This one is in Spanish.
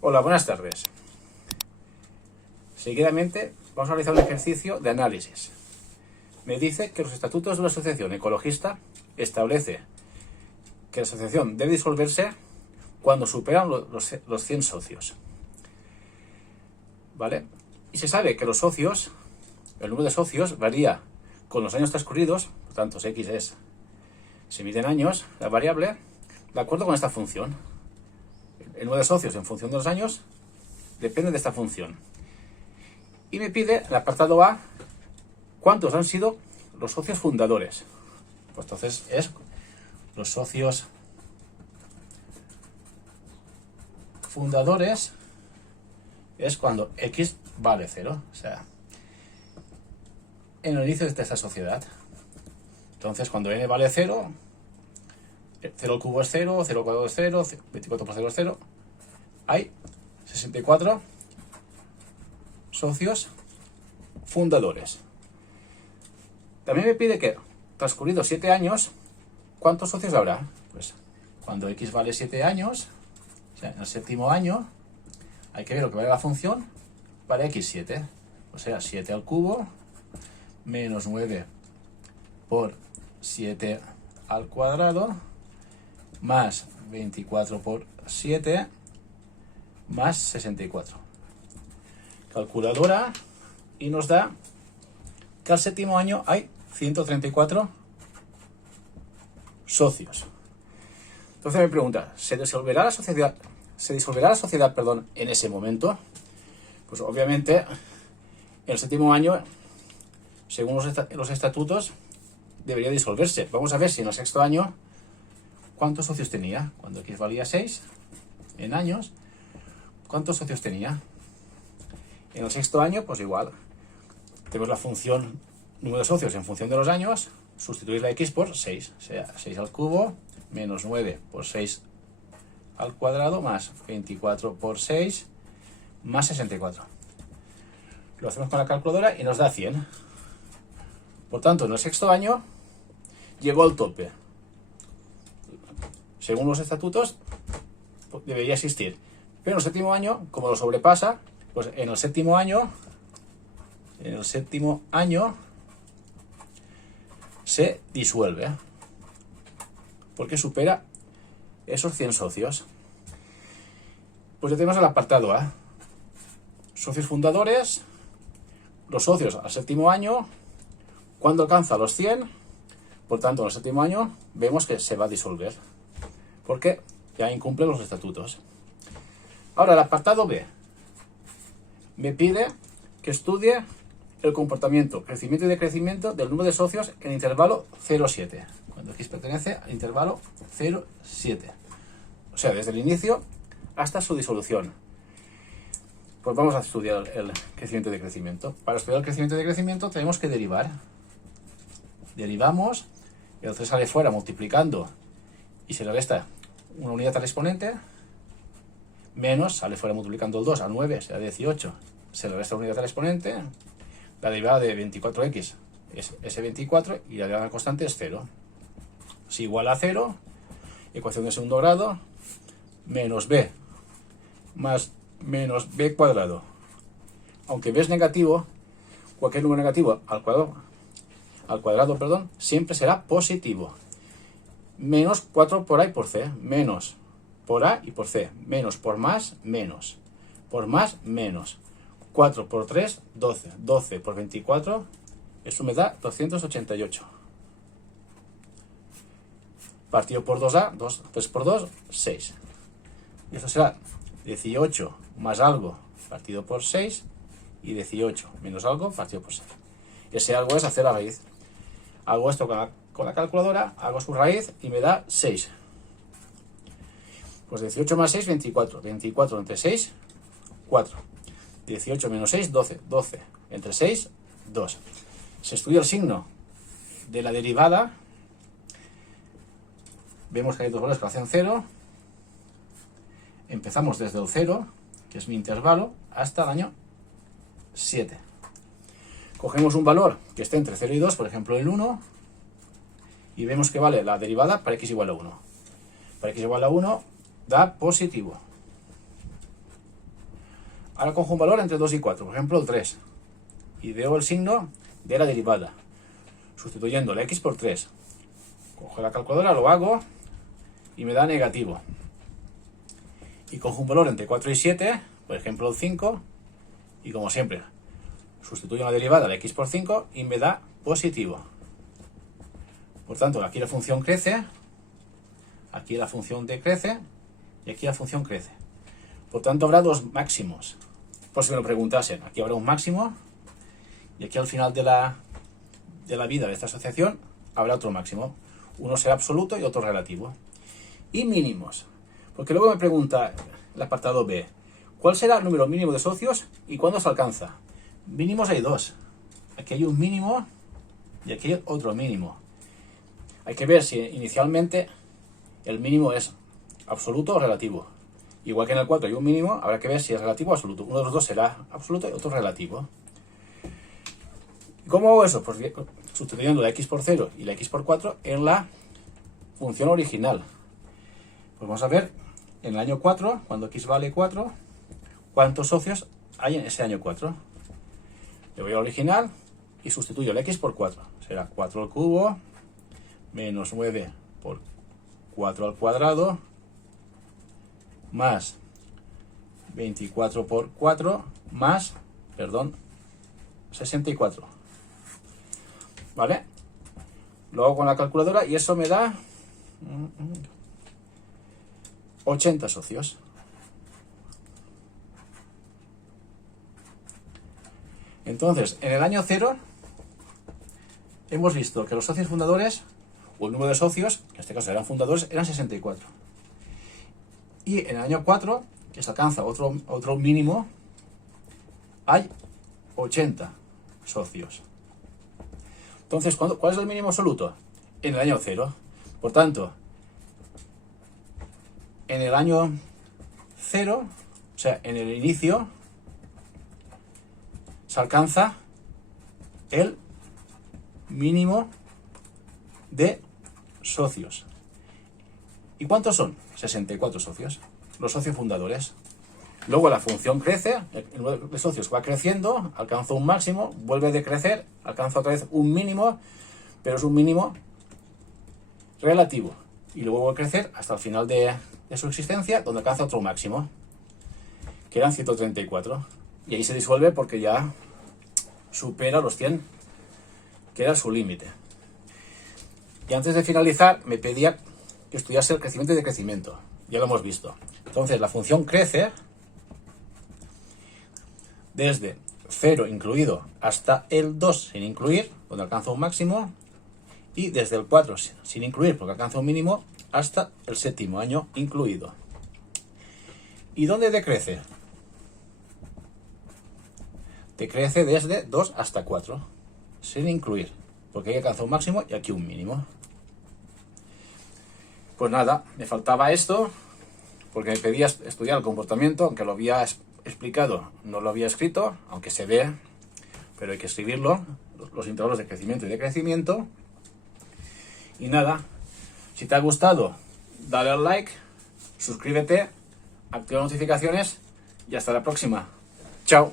Hola, buenas tardes. Seguidamente vamos a realizar un ejercicio de análisis. Me dice que los estatutos de una asociación ecologista establece que la asociación debe disolverse cuando superan los 100 socios. ¿Vale? Y se sabe que los socios, el número de socios varía con los años transcurridos, por tanto, X se mide en años, la variable, de acuerdo con esta función. El número de socios en función de los años depende de esta función. Y me pide, en el apartado A, cuántos han sido los socios fundadores. Pues entonces es los socios fundadores es cuando X vale 0. O sea, en el inicio de esta sociedad. Entonces, cuando n vale 0, 0 al cubo es 0, 0 al cuadrado es 0, 24 por 0 es 0. Hay 64 socios fundadores. También me pide que, transcurridos 7 años, ¿cuántos socios habrá? Pues cuando X vale 7 años, o sea, en el séptimo año, hay que ver lo que vale la función para X7. O sea, 7 al cubo menos 9 por 7 al cuadrado más 24 por 7 más 64. Calculadora, y nos da que al séptimo año hay 134 socios. Entonces me pregunta, ¿se disolverá la sociedad en ese momento? Pues obviamente en el séptimo año, según los estatutos, debería disolverse. Vamos a ver si en el sexto año cuántos socios tenía. Cuando X valía 6 en años, ¿cuántos socios tenía? En el sexto año, pues igual. Tenemos la función número de socios en función de los años, sustituir la X por 6. O sea, 6 al cubo menos 9 por 6 al cuadrado más 24 por 6 más 64. Lo hacemos con la calculadora y nos da 100. Por tanto, en el sexto año llegó al tope. Según los estatutos, debería existir. Pero en el séptimo año, como lo sobrepasa, pues en el séptimo año se disuelve. Porque supera esos 100 socios. Pues ya tenemos el apartado A. Socios fundadores, los socios al séptimo año, cuando alcanza los 100, por tanto en el séptimo año vemos que se va a disolver, porque ya incumple los estatutos. Ahora el apartado B me pide que estudie el comportamiento, crecimiento y decrecimiento del número de socios en intervalo 0,7, cuando X pertenece al intervalo 0,7. O sea, desde el inicio hasta su disolución. Pues vamos a estudiar el crecimiento y decrecimiento. Para estudiar el crecimiento y decrecimiento tenemos que derivar. Derivamos, el 3 sale fuera multiplicando y se le resta una unidad al exponente, menos, sale fuera multiplicando el 2 al 9, será 18, se le resta una unidad al exponente, la derivada de 24x es S24 y la derivada constante es 0. Es igual a 0, ecuación de segundo grado, menos b más menos b cuadrado. Aunque b es negativo, cualquier número negativo al cuadrado, siempre será positivo. Menos 4 por A y por C, menos por A y por C, menos por más, menos, por más, menos. 4 por 3, 12, 12 por 24, eso me da 288. Partido por 2A, 3 por 2, 6. Y eso será 18 más algo partido por 6 y 18 menos algo partido por 6. Ese algo es hacer la raíz. Hago esto con la calculadora, hago su raíz y me da 6. Pues 18 más 6, 24. 24 entre 6, 4. 18 menos 6, 12. 12 entre 6, 2. Se estudia el signo de la derivada. Vemos que hay dos valores que hacen 0. Empezamos desde el 0, que es mi intervalo, hasta el año 7. Cogemos un valor que esté entre 0 y 2, por ejemplo el 1, y vemos que vale la derivada para x igual a 1. Para x igual a 1 da positivo. Ahora cojo un valor entre 2 y 4, por ejemplo el 3. Y veo el signo de la derivada. Sustituyendo la x por 3. Cojo la calculadora, lo hago y me da negativo. Y cojo un valor entre 4 y 7, por ejemplo el 5. Y como siempre, sustituyo la derivada de x por 5 y me da positivo. Por tanto, aquí la función crece, aquí la función decrece y aquí la función crece. Por tanto, habrá dos máximos. Por si me lo preguntasen, aquí habrá un máximo y aquí al final de la vida de esta asociación habrá otro máximo. Uno será absoluto y otro relativo. Y mínimos. Porque luego me pregunta el apartado B, ¿cuál será el número mínimo de socios y cuándo se alcanza? Mínimos hay dos. Aquí hay un mínimo y aquí hay otro mínimo. Hay que ver si inicialmente el mínimo es absoluto o relativo. Igual que en el 4 hay un mínimo, habrá que ver si es relativo o absoluto. Uno de los dos será absoluto y otro relativo. ¿Cómo hago eso? Pues bien, sustituyendo la x por 0 y la x por 4 en la función original. Pues vamos a ver, en el año 4, cuando x vale 4, ¿cuántos socios hay en ese año 4? Le voy al original y sustituyo la x por 4. Será 4 al cubo menos 9 por 4 al cuadrado más 24 por 4 más, 64. ¿Vale? Lo hago con la calculadora y eso me da 80 socios. Entonces, en el año 0 hemos visto que los socios fundadores, o el número de socios, que en este caso eran fundadores, eran 64. Y en el año 4, que se alcanza otro mínimo, hay 80 socios. Entonces, ¿cuál es el mínimo absoluto? En el año 0. Por tanto, en el año 0, o sea, en el inicio, se alcanza el mínimo de socios. ¿Y cuántos son? 64 socios, los socios fundadores. Luego la función crece, el número de socios va creciendo, alcanza un máximo, vuelve a decrecer, alcanza otra vez un mínimo, pero es un mínimo relativo. Y luego vuelve a crecer hasta el final de su existencia, donde alcanza otro máximo, que eran 134. Y ahí se disuelve porque ya supera los 100, que era su límite. Y antes de finalizar, me pedía que estudiase el crecimiento y decrecimiento. Ya lo hemos visto. Entonces, la función crece desde 0 incluido hasta el 2 sin incluir, donde alcanza un máximo, y desde el 4 sin incluir, porque alcanza un mínimo, hasta el 7º año incluido. ¿Y dónde decrece? Decrece desde 2 hasta 4, sin incluir, porque ahí alcanza un máximo y aquí un mínimo. Pues nada, me faltaba esto, porque me pedía estudiar el comportamiento, aunque lo había explicado, no lo había escrito, aunque se ve, pero hay que escribirlo, los intervalos de crecimiento y decrecimiento. Y nada, si te ha gustado, dale al like, suscríbete, activa notificaciones y hasta la próxima. Chao.